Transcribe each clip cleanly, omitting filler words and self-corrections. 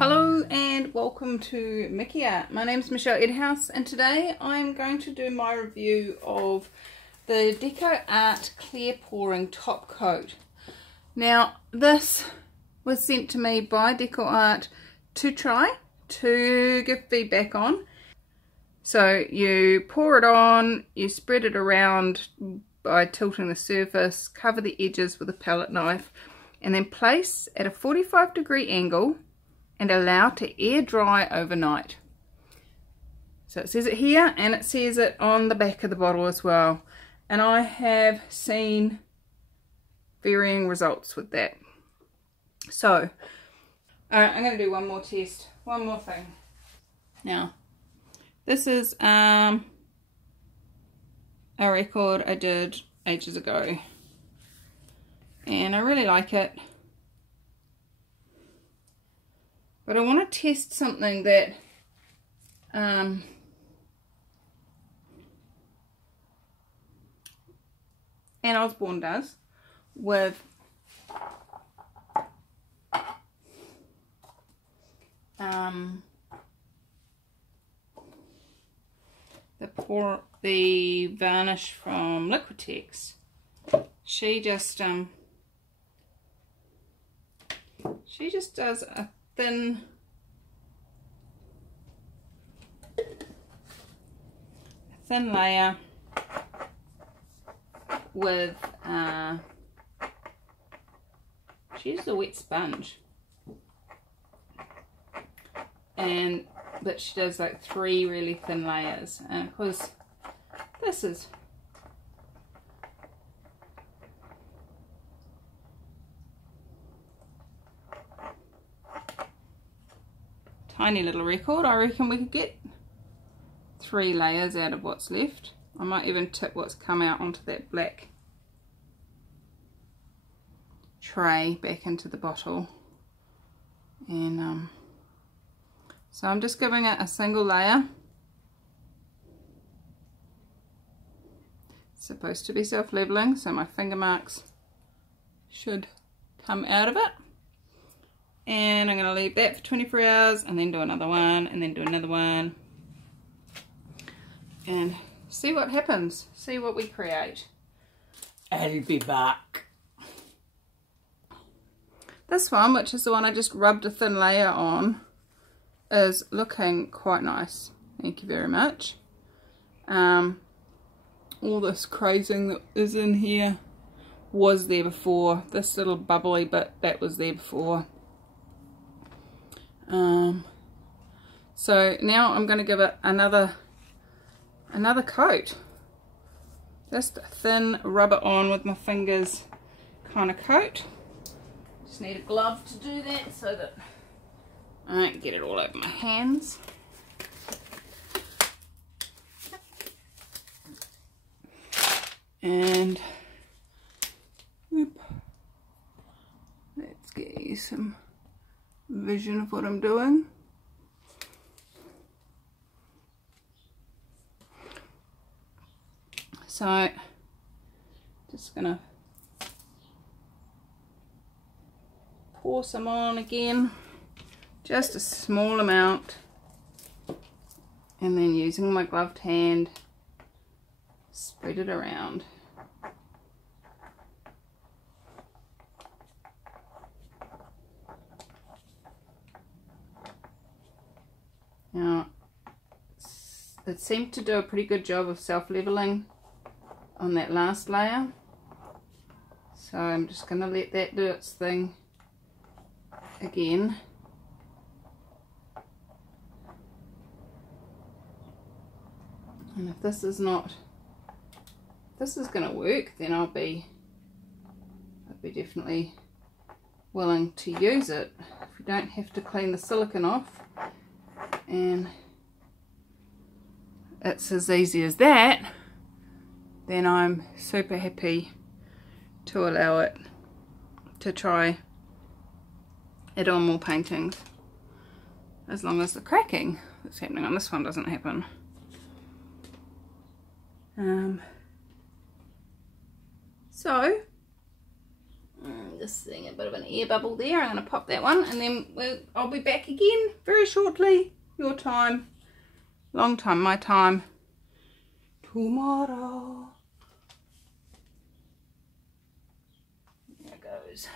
Hello and welcome to Mickey Art. My name is Michelle Edhouse and today I'm going to do my review of the DecoArt clear pouring top coat. Now this was sent to me by DecoArt to try to give feedback on. So you pour it on, you spread it around by tilting the surface, cover the edges with a palette knife and then place at a 45-degree angle and allow to air dry overnight. So it says it here and it says it on the back of the bottle as well. And I have seen varying results with that. So, alright, I'm going to do one more test, one more thing. Now, this is a record I did ages ago. And I really like it. But I want to test something that Anne Osborne does with the varnish from Liquitex. She just does a thin layer with she uses a wet sponge, but she does like 3 really thin layers, and of course this is tiny little record. I reckon we could get 3 layers out of what's left. I might even tip what's come out onto that black tray back into the bottle. And so I'm just giving it a single layer. It's supposed to be self-leveling, so my finger marks should come out of it. And I'm going to leave that for 24 hours and then do another one and then do another one and see what happens, see what we create. I'll be back. This one, which is the one I just rubbed a thin layer on, is looking quite nice. Thank you very much. All this crazing that is in here was there before. This little bubbly bit, that was there before. So now I'm going to give it another coat. Just a thin rub it on with my fingers kind of coat. Just need a glove to do that so that I don't get it all over my hands. And whoop, let's get you some vision of what I'm doing. So just gonna pour some on again, just a small amount, and then using my gloved hand spread it around. Now, it seemed to do a pretty good job of self-leveling on that last layer, so I'm just going to let that do its thing again. And if this is going to work, then I'll be definitely willing to use it. If you don't have to clean the silicone off, and it's as easy as that, then I'm super happy to allow it to try it on more paintings, as long as the cracking that's happening on this one doesn't happen. So this thing a bit of an air bubble there. I'm going to pop that one, and then I'll be back again very shortly. Your time, long time, my time, tomorrow. There it goes.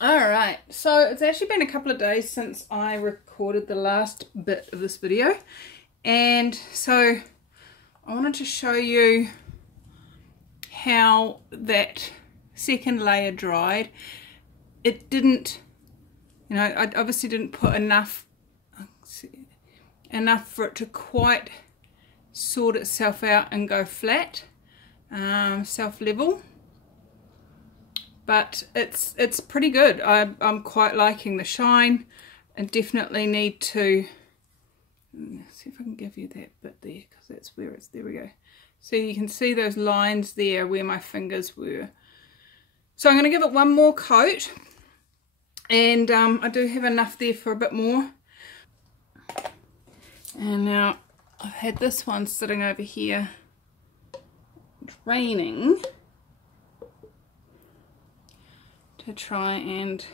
Alright, so it's actually been a couple of days since I recorded the last bit of this video, and so I wanted to show you how that second layer dried. It didn't, you know, I obviously didn't put enough for it to quite sort itself out and go flat, self-level, but it's pretty good. I'm quite liking the shine. I definitely need to see if I can give you that bit there, because that's where it's, there we go. So you can see those lines there where my fingers were. So I'm going to give it one more coat, and I do have enough there for a bit more. And now I've had this one sitting over here draining to try and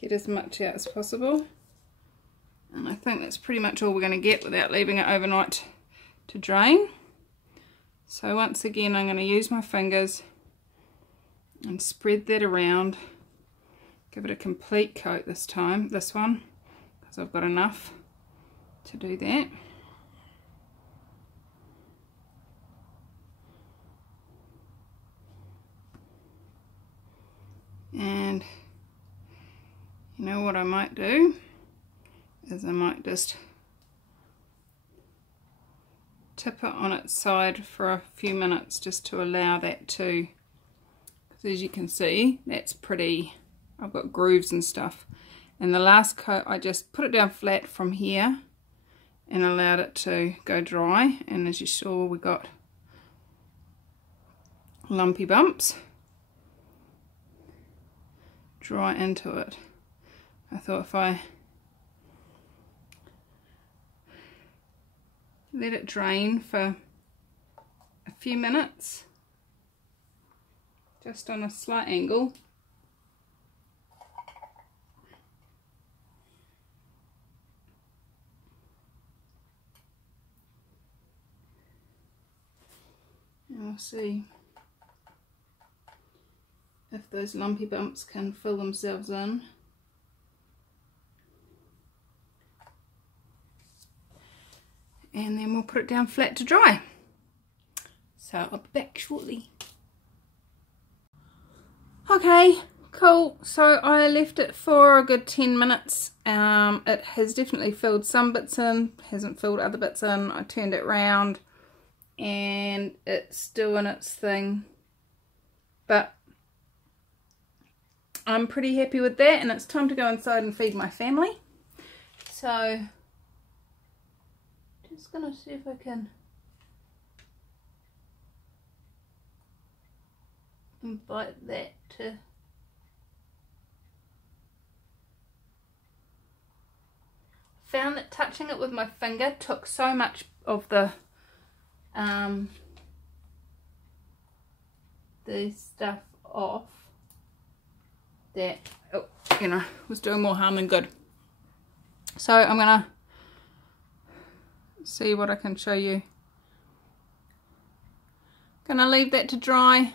get as much out as possible. And I think that's pretty much all we're going to get without leaving it overnight to drain. So once again, I'm going to use my fingers and spread that around. Give it a complete coat this time, this one, because I've got enough to do that. And you know what I might do is I might just tip it on its side for a few minutes just to allow that to, because as you can see, that's pretty, I've got grooves and stuff. And the last coat, I just put it down flat from here and allowed it to go dry, and as you saw, we got lumpy bumps dry into it. I thought if I let it drain for a few minutes, just on a slight angle, and we'll see if those lumpy bumps can fill themselves in. And then we'll put it down flat to dry. So I'll be back shortly. Okay, cool. So I left it for a good 10 minutes. It has definitely filled some bits in, hasn't filled other bits in. I turned it round and it's doing its thing. But I'm pretty happy with that, and it's time to go inside and feed my family. So just gonna see if I can invite that to found that touching it with my finger took so much of the stuff off that, you know, was doing more harm than good. So I'm gonna see what I can show you. Gonna leave that to dry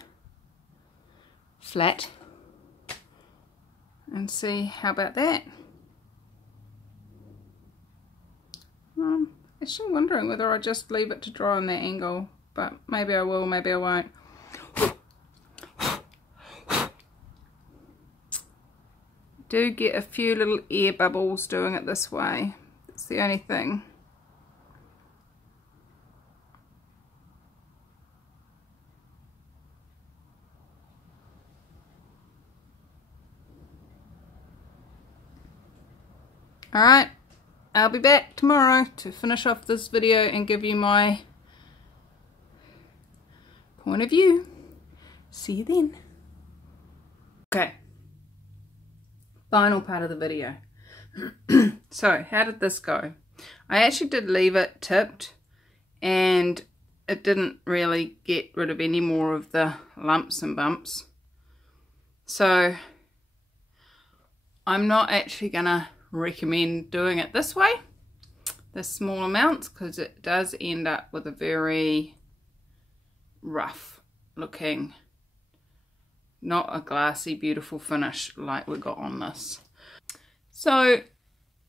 flat and see how about that. Actually wondering whether I just leave it to dry on that angle, but maybe I will, maybe I won't. Do get a few little air bubbles doing it this way. That's the only thing. Alright, I'll be back tomorrow to finish off this video and give you my point of view. See you then. Okay. Final part of the video. So how did this go? I actually did leave it tipped, and it didn't really get rid of any more of the lumps and bumps. So I'm not actually gonna recommend doing it this way, the small amounts, because it does end up with a very rough looking, not a glassy beautiful finish like we got on this. So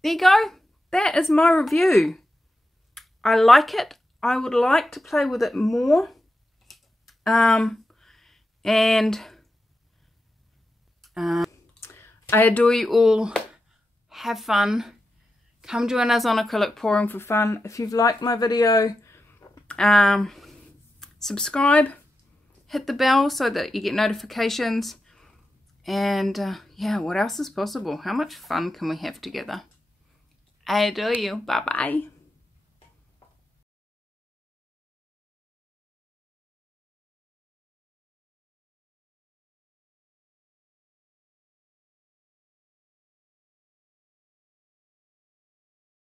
there you go, that is my review. I like it. I would like to play with it more, and I adore you all. Have fun. Come join us on acrylic pouring for fun. If you've liked my video, subscribe, hit the bell so that you get notifications, and yeah, what else is possible? How much fun can we have together? I adore you. Bye bye.